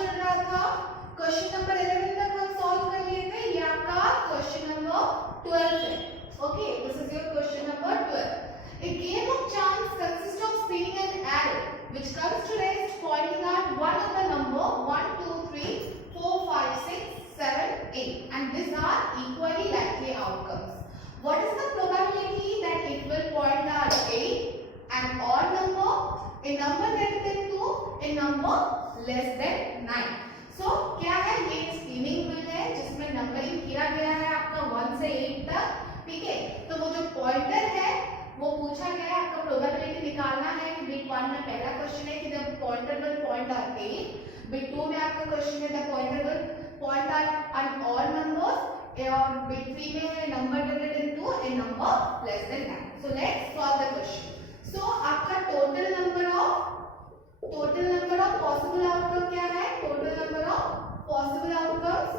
चल रहा था? क्वेश्चन नंबर 11 तक हम सॉल्व कर लिए थे, ये आपका क्वेश्चन नंबर 12 है। Okay, this is your question number 12। A game of chance consists of spinning an arrow which comes to rest pointing at one of the number 1, 2, 3, 4, 5, 6, 7, 8 and these are equally likely outcomes. What is the probability that it will point at 8, an odd number, a number greater than 2, a number less than 9? So क्या है, ये spinning wheel है जिसमें नंबरिंग किया गया है आपका 1 से 8 तक। ठीक है, तो वो जो पॉइंटर है वो पूछा गया है, आपका प्रोबेबिलिटी निकालना है कि बिट 1 में पहला क्वेश्चन है कि the pointer will point at 8, bit 2 में आपका क्वेश्चन है the pointer will point at an odd number, और बिट 3 में है number greater than 2 a number less than 9। So let's solve the question. So आपका total number of possible outcome क्या है? Total number of possible outcomes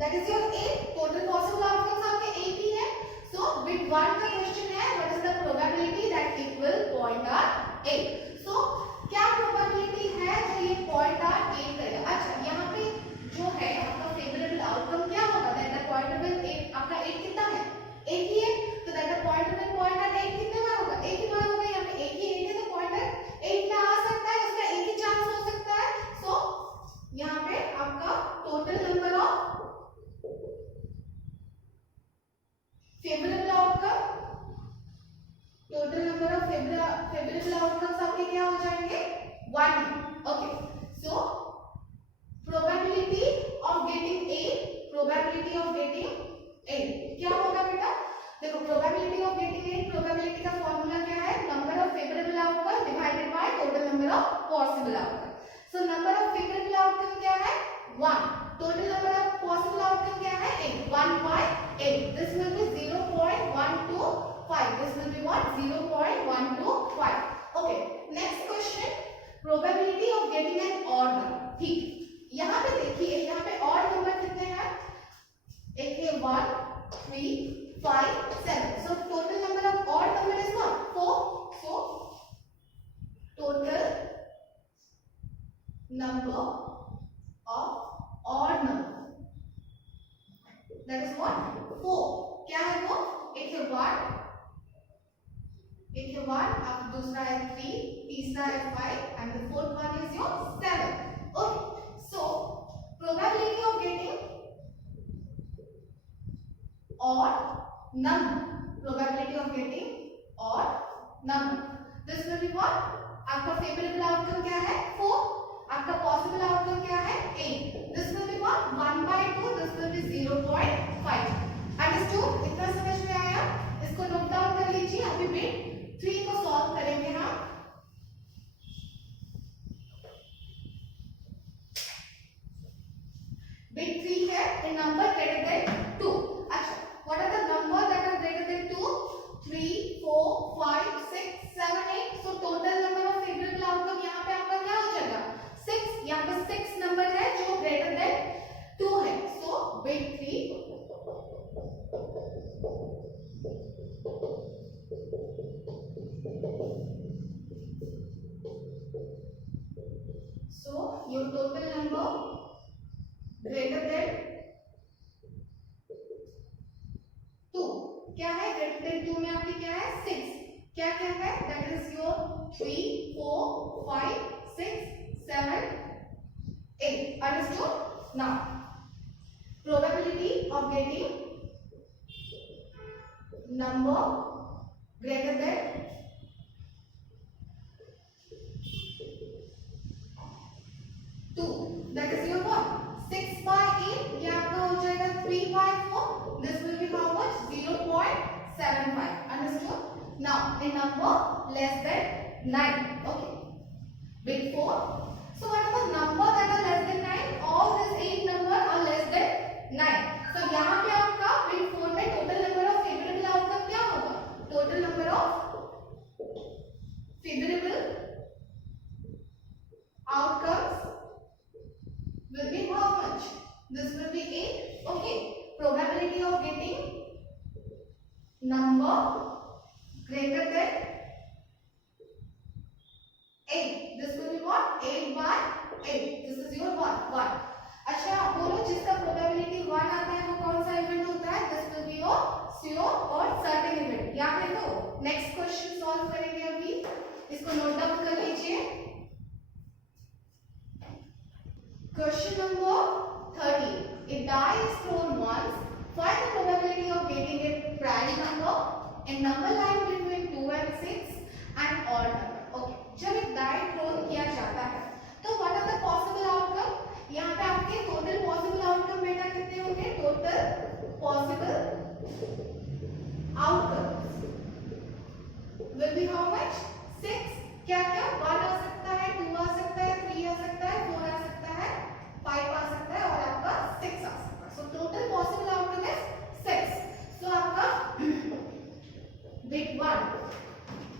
that is your 8। Total possible outcomes आपके 8 ही है। सो बिट 1 का क्वेश्चन है what is the probability that it will point at 8। So क्या probability है जो ये पॉइंट एट 8 करेगा? अच्छा, यहाँ पे जो है आपका फेवरेबल आउटकम क्या होगा? दैट द पॉइंटर विल 8, आपका 8 कितना है? 8 ही है, तो that the pointer will point at 8 कितने बार होगा? 1 ही बार होगा। यहाँ पे 1 ही 8 है तो पॉइंटर 8 में आ सकता है, उसका एक ही चांस हो सकता है। सो यहाँ पे आपका total number of favourable outcome, total number of favourable outcomes आपके क्या हो जाएंगे? 1। Okay, so probability of getting 8, probability of getting 8 क्या होगा बेटा? देखो, प्रोबेबिलिटी ऑफ गेटिंग 8, प्रोबेबिलिटी का फॉर्मूला क्या है? Number of favourable outcome divided by total number of possible outcome. So number of favourable outcome क्या है? 1। Total number of possible outcome क्या है? 8। 1 by 8, this will be 0.125, this will be what? 0.125। Okay, next question, probability of getting an odd number. ठीक, यहाँ पे देखिए, यहाँ पे ऑड नंबर कितने हैं? एक है 1, 3, 5, 7। सो total number of odd number is what? 4। So total number of odd number that is what? 4। क्या है वो? एक है 1, अब दूसरा है 3, तीसरा है 5 and the fourth one is your 7। okay, so probability of getting odd number, this will be what? आपका फेवरेबल आउटकम क्या है? 4। आपका पॉसिबल आउटकम क्या है? 8। This will be what? 1 by 2, दिस विल बी 0.5। अंडरस्टूड? इतना समझ में आया? इसको नोट डाउन कर लीजिए। अभी बिट 3 को सॉल्व करेंगे हम। बिट 3 है a number greater than 2। अच्छा, what are the number that are greater than 2? 3, 4, 5, 6, 7, 8। so total number of favorable outcome यहाँ पे आपका क्या हो जाएगा? 6। यहाँ पे 6 नंबर है जो greater than 2 है। so bit 3 so your total number greater than 2 क्या है? greater than 2 में आपकी क्या है? 6। क्या क्या है? that is your 3, 4, 5, 6, 7, 8। understood? now probability of getting number greater than 2 that is your what? 6 by 8, ये आपका हो जाएगा 3 by 4, this will be how much? 0.75। understood? now a number less than 9। okay, bit 4। so what are the number that are less than 9? all these 8 number are less than 9। so यहाँ पे आपका bit 4 में total number of favorable outcome क्या होगा? total number of favorable outcomes will be how much? this will be 8। okay, probability of getting number greater than 8, this will be what? 8 by 8. This is your 1. अच्छा आप बोलो जिसका प्रोबेबिलिटी 1 आता है वो कौन सा इवेंट होता है? This will be your sure और सर्टेन इवेंट। याद है तो नेक्स्ट क्वेश्चन सॉल्व करेंगे अभी, इसको नोट डाउन कर लीजिए। Question number 30. A die is thrown once. Find the probability of getting a prime number in number line between 2 and 6 and odd number. Okay. जब एक die thrown किया जाता है तो what are the possible outcome? यहाँ पे आपके total possible outcome बेटा कितने होंगे? Total possible outcomes will be how much? 6. क्या क्या? 1 आ सकता है, 2 आ सकता है, 3 आ सकता है, 4 आ सकता है, 5 आ सकता है और आपका 6 आ सकता है। So total possible outcome is 6. So आपका bit 1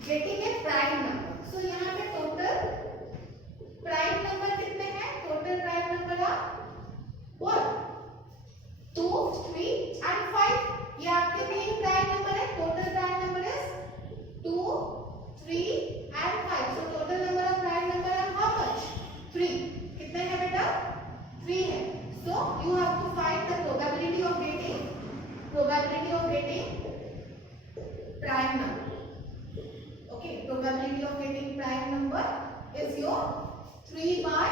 getting a prime number. So यहाँ पे total prime number कितने हैं? Total prime number are 1, 2, 3 and 5. ये आपके 3 prime number है। Total prime number is 2, 3 and 5. So total number of prime number are how much? 3. कितने हैं बेटा? 3 है। So you have to find the probability of getting prime number. Okay, probability of getting prime number is your 3 by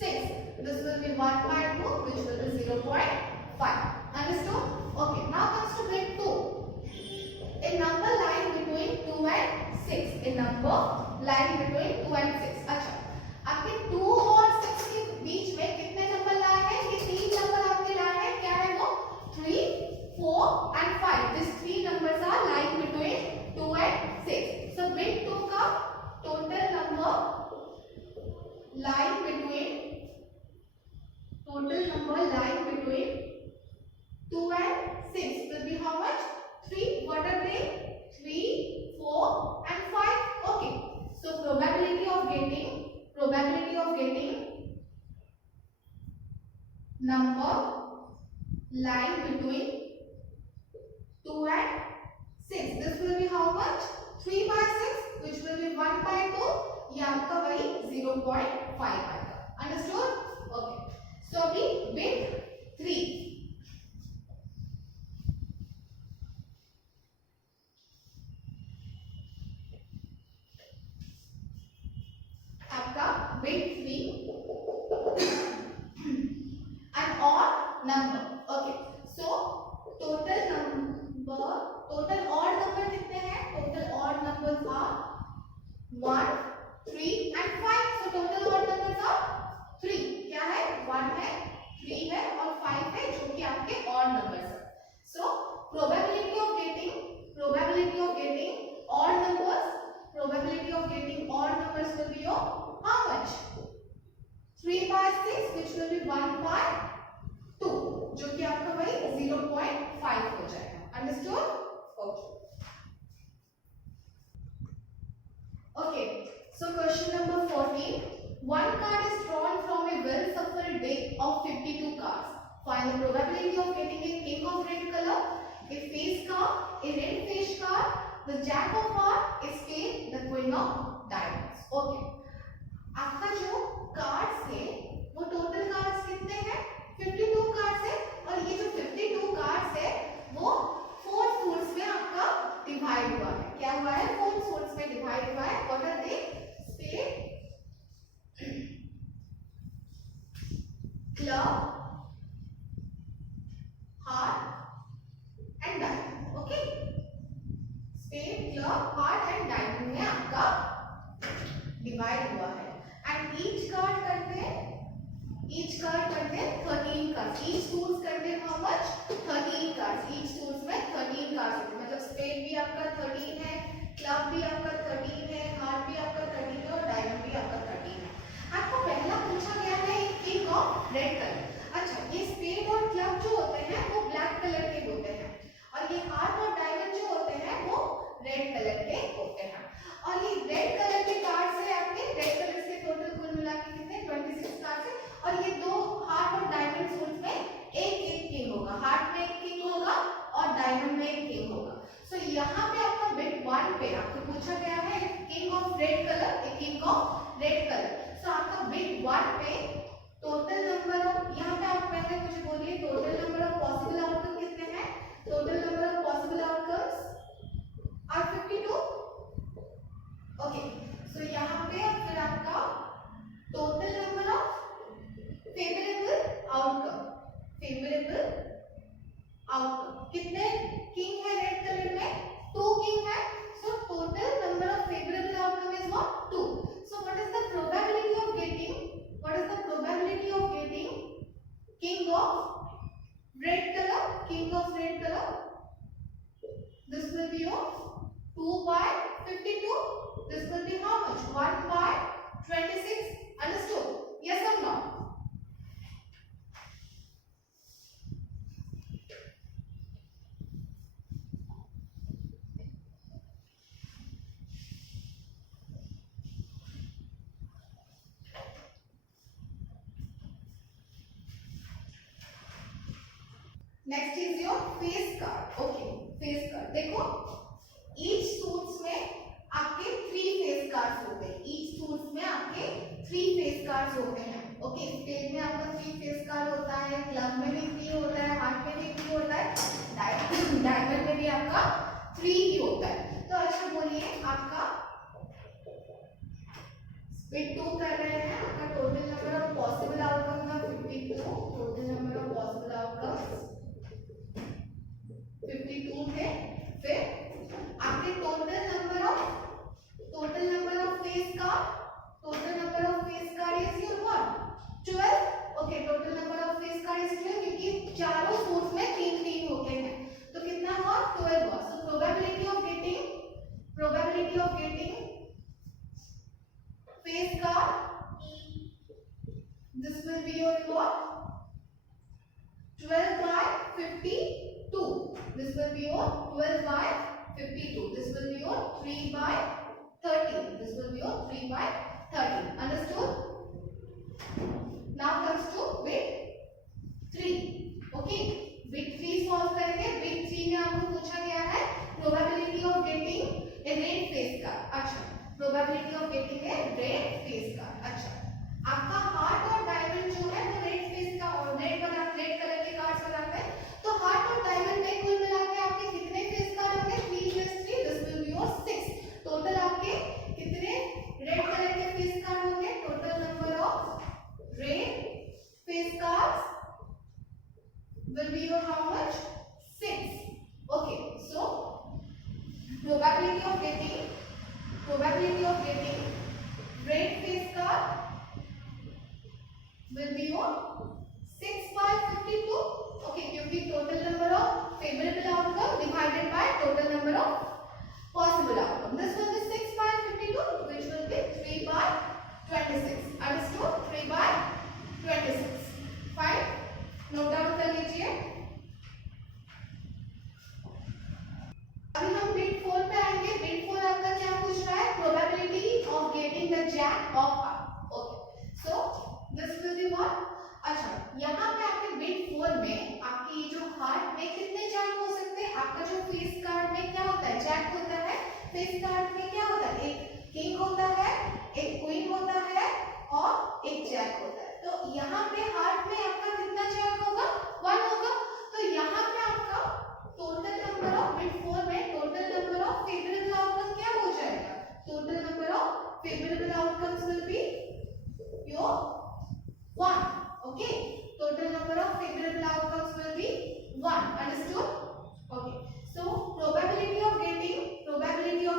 6. This will be 1 by 2, which will be 0.5. Understood? Okay, now comes to bit 2. A number lying between 2 and 6. A number lying between 2 and 6. अच्छा, आपके 2 और 6 के बीच में कितने नंबर लाए हैं? ये 3 नंबर आपके लाए हैं। क्या है वो? 3, 4 and 5. These 3 numbers are lying between 2 and 6. So bit 2 का total number lying between 2 and 6 will be how much? 3. What are they? 3, 4 and 5. Okay. So probability of getting number lying between 2 and 6. This will be how much? 3 by 6, which will be 1 by 2. ये आपका वही 0.5 आएगा। Understood? Okay. So अभी bit 3. आपका bit 3 an odd number. Okay, so total odd number कितने हैं? Total odd numbers are 1, 3 and 5. So total odd numbers are 3. क्या है? 1 है, 3 है और 5 है, जो कि आपके odd numbers हैं. So probability of getting odd numbers will be your how much? 3 by 6, which will be 1 by 2, जो कि आपका वही 0.5 हो जाएगा। Understood? Okay. So question number 14. One card is drawn from a well-shuffled deck of 52 cards. Find the probability of getting a king of red color, a face card, a red face card, the jack of heart, a spade, the queen of diamonds. Okay. आपका जो कार्ड्स है वो total cards कितने हैं? 52 कार्ड्स है और ये जो 52 कार्ड्स है वो 4 फूल्स में आपका डिवाइड हुआ है। क्या हुआ है? 4 फूल्स में डिवाइड हुआ है। What are they? Spade, club, heart and diamond. Okay, spade, club, heart and diamond में आपका डिवाइड हुआ है। एंड ईच कार्ड करते हैं 13 कार्ड्स। ईच टूल्स करते हैं how much? 13 cards. Each tools में 13 कार्ड्स होते हैं। मतलब स्पेड भी आपका 13 है, क्लब भी आपका 13 है, हार्ट भी आपका 13 है और डायमंड भी आपका 13 है। आपको पहला पूछा गया है किंग ऑफ रेड कलर। अच्छा, ये स्पेड और क्लब जो होते हैं वो ब्लैक कलर के होते हैं और ये हार्ट और डायमंड जो होते हैं वो रेड कलर के होते हैं। और ये रेड कलर के कार्ड्स है आपके red next is your face card. Okay, face card देखो, ईच सूट्स में आपके 3 फेस कार्ड्स होते हैं. ईच सूट्स में आपके 3 फेस कार्ड्स होते हैं. ओके, स्टेट में आपका 3 फेस कार्ड होता है, क्लब में भी 3 होता है, हार्ट में भी 3 होता है, डायमंड में भी आपका 3 ही होता है. तो अच्छा बोलिए, आपका स्प्लिट 2 कर रहे हैं. आपका total number of possible outcome का 52. Total number of possible outcomes 52 थे. फिर आपके total number of face card is your what 12. Okay, total number of face card is 12 क्योंकि चारों सूट्स में 3 होते हैं. तो कितना हुआ 12 हुआ. So probability of getting face card, this will be your what 12 by 52. This will be your 12 by 52. This will be your 3 by 13. This will be your 3 by 13. Understood? Now comes to bit 3. Okay. Bit 3 solve करेंगे. Bit 3 में आपको पूछा गया है probability of getting a red face card. अच्छा, probability of getting a red face card. अच्छा, आपका हार्ट और डायमंड जो है वो रेड फेस का और रेड कलर के कार्ड्स बनाते हैं. तो हार्ट और डायमंड में कुल मिला के आपके कितने फेस कार्ड होंगे 3 + 3. This will be your 6. टोटल आपके कितने रेड कलर के फेस कार्ड होंगे? Total number of red face cards will be your how much 6. Okay, so probability of getting red face card will be your 6 by 52. Okay, क्योंकि total number of favorable outcome divided by total number of possible outcome. This will be 6 by 52, which will be 3 by 26. Understood? 3 by 26. Fine. Note down कर लीजिए. अभी हम बिट 4 पे आएंगे. बिट 4 आपका क्या पूछ रहा है? Probability of getting the jack of heart. Okay. So this will be what? अच्छा, यहाँ पे आपके बिट 4 में आपकी ये जो हार्ट में कितने जैक हो सकते हैं? आपका जो फेस कार्ड में क्या होता है? जैक होता है. फेस कार्ड में क्या होता है? एक किंग होता है, एक क्वीन होता है और एक जैक होता है. तो यहाँ पे हार्ट में आपका कितना जैक होगा? 1 होगा. तो यहाँ पे आपका टोटल नंबर ऑफ बिट 4 में total number of favourable outcome क्या हो जाएगा? Total number of favourable outcomes will be your 1. Okay, total number of favorable outcomes will be 1. Understood? Okay, so probability of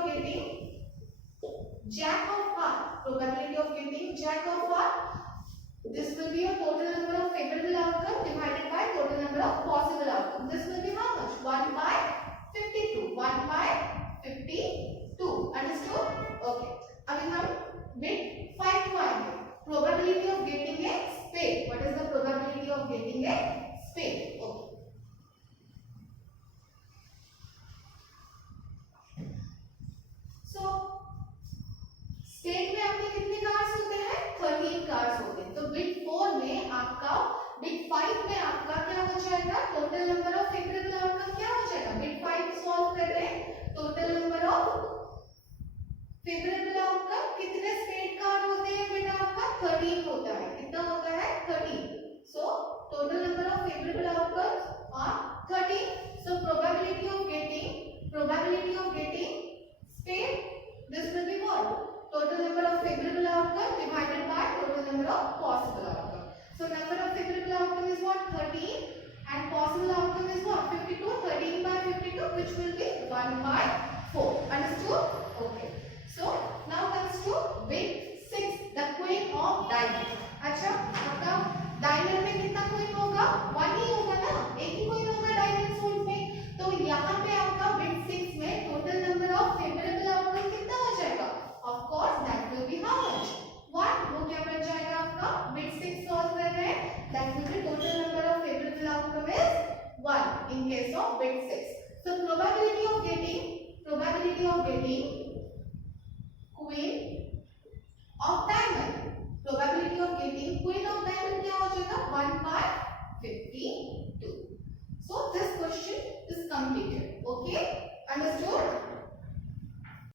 getting jack of heart. Probability of getting jack of heart. This will be your total number of favorable outcome divided by total number of possible outcome. This will be how much? 1 by 52. 1 by 52. Understood? Okay. अभी हम bit 5 को आएंगे. Probability of getting a spade. What is the probability of getting a spade? Okay. So state में आपके कितने कार्ड्स होते हैं? 13 कार्ड्स होते हैं. तो बिट 4 में आपका, बिट 5 में आपका क्या हो जाएगा? Total number of favourable outcome क्या हो जाएगा? बिट 5 सॉल्व कर रहे हैं. Total number of favourable outcome कितने स्टेट कार्ड होते हैं बेटा? आपका 13 होता है. कितना होता है? 13. So total number of favourable outcomes are 13. So probability of getting spade, this will be what? Total number of favorable outcome divided by total number of possible outcome. So number of favorable outcome is what? 13 and possible outcome is what? 52. 13 by 52, which will be 1 by 4. Understood? Okay.